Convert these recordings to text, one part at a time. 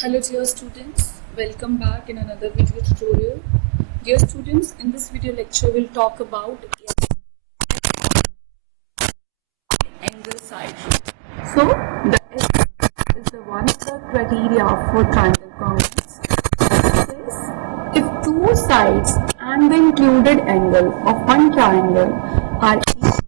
Hello dear students, welcome back in another video tutorial. Dear students, in this video lecture we'll talk about angle side rule. So the is the one of the criteria for triangle congruence. It says if two sides and the included angle of one triangle are equal,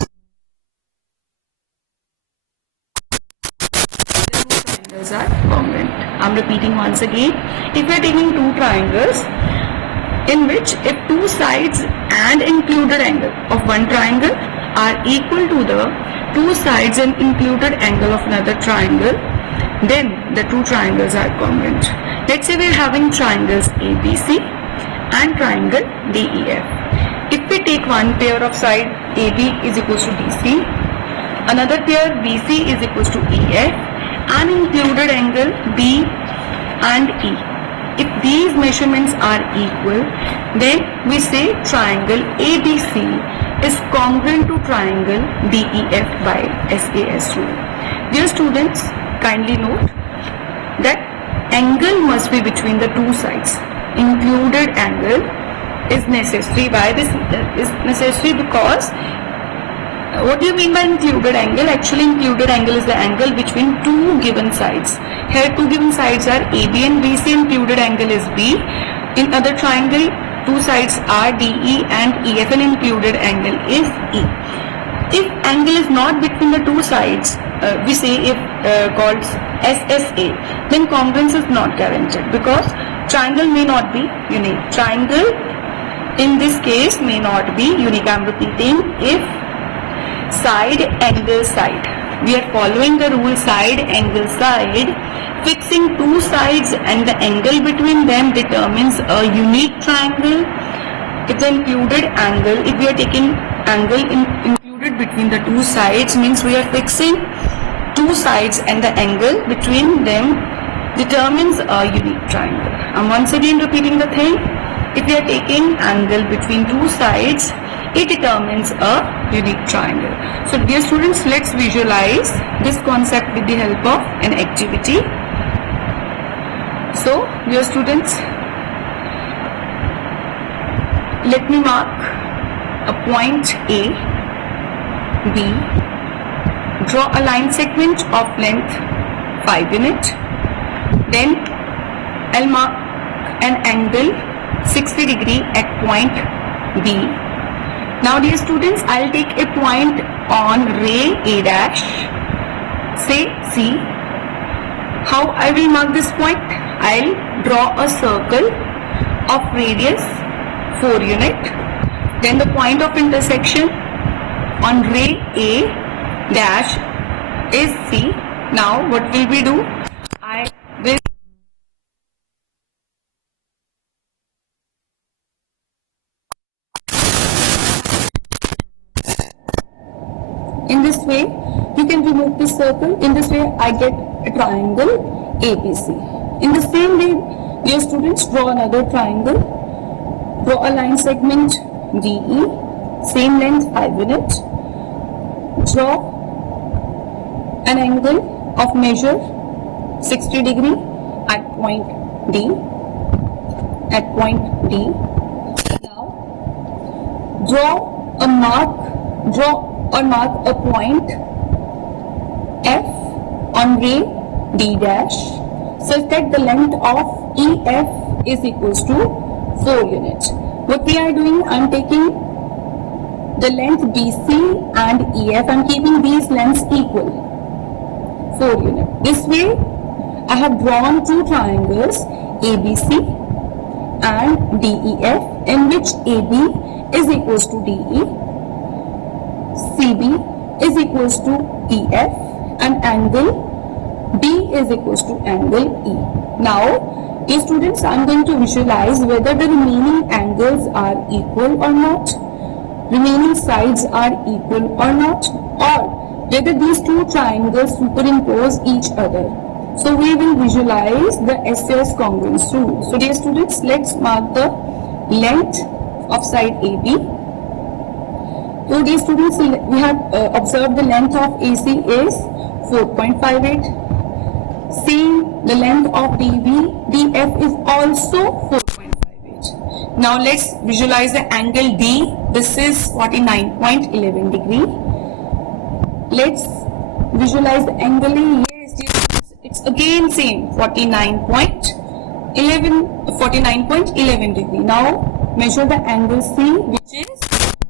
triangles are congruent. I'm repeating once again. If we are taking two triangles in which if two sides and included angle of one triangle are equal to the two sides and included angle of another triangle, then the two triangles are congruent. Let's say we are having triangles ABC and triangle DEF. If we take one pair of side AB is equals to DC, another pair BC is equals to EF, and included angle B and E. If these measurements are equal, then we say triangle ABC is congruent to triangle DEF by SAS rule. Dear students, kindly note that angle must be between the two sides. Included angle is necessary. Why this is necessary? Because what do you mean by included angle? Actually, included angle is the angle between two given sides. Here two given sides are AB and BC, included angle is B. In other triangle, two sides are DE and EF and included angle is E. If angle is not between the two sides, we say if called SSA, then congruence is not guaranteed because triangle may not be unique. Triangle in this case may not be unique. I am repeating, if side angle side, we are following the rule side angle side, fixing two sides and the angle between them determines a unique triangle. It's an included angle. If we are taking angle included between the two sides, means we are fixing two sides and the angle between them determines a unique triangle. I'm once again repeating the thing. If we are taking angle between two sides, it determines a unique triangle. So dear students, let's visualize this concept with the help of an activity. So dear students, let me mark a point A, B, draw a line segment of length 5 units, then I'll mark an angle 60 degree at point B. Now dear students, I'll take a point on ray A dash, say C. How I will mark this point? I'll draw a circle of radius 4 unit. Then the point of intersection on ray A dash is C. Now what will we do? I will in this way, you can remove this circle. In this way, I get a triangle ABC. In the same way, dear students, draw another triangle. Draw a line segment DE, same length 5 units. Draw an angle of measure 60 degree at point D. At point D. Now, draw or mark a point F on ray D dash such that the length of EF is equals to 4 units. What we are doing, I am taking the length BC and EF and keeping these lengths equal, 4 units. This way, I have drawn two triangles ABC and DEF in which AB is equals to DE, CB is equals to EF and angle B is equals to angle E. Now, dear students, I am going to visualize whether the remaining angles are equal or not, remaining sides are equal or not, or whether these two triangles superimpose each other. So we will visualize the SAS congruence rule. So dear students, let's mark the length of side AB. So dear students, we have observed the length of AC is 4.58. Same, the length of DF is also 4.58. Now let's visualize the angle D. This is 49.11 degree. Let's visualize the angle E. Yes, it's again same 49.11 degree. Now measure the angle C, which is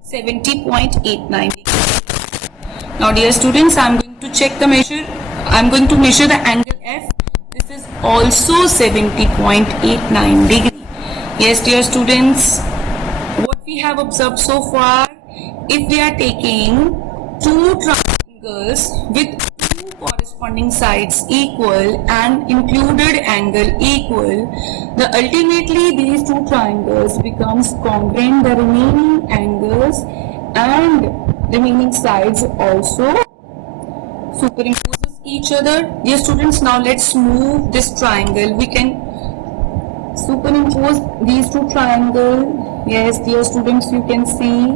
70.89 degree. Now dear students, I'm going to measure the angle F. This is also 70.89 degree. Yes dear students, what we have observed so far, if we are taking two triangles with two corresponding sides equal and included angle equal, then ultimately these two triangles becomes congruent. The remaining angles and remaining sides also superimposes each other. Dear students, now let's move this triangle. We can superimpose these two triangles. Yes dear students, you can see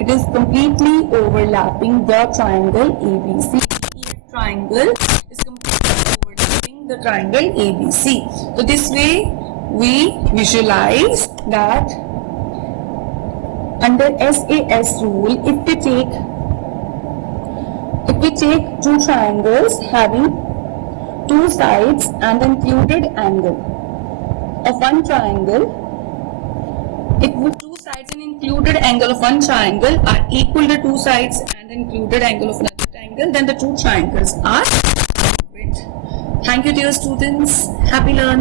it is completely overlapping the triangle ABC. EF triangle is completely overlapping the triangle ABC. So this way we visualize that under SAS rule, if we take two triangles having two sides and included angle of one triangle, if two sides and included angle of one triangle are equal to two sides and included angle of another triangle, then the two triangles are congruent. Thank you dear students. Happy learning.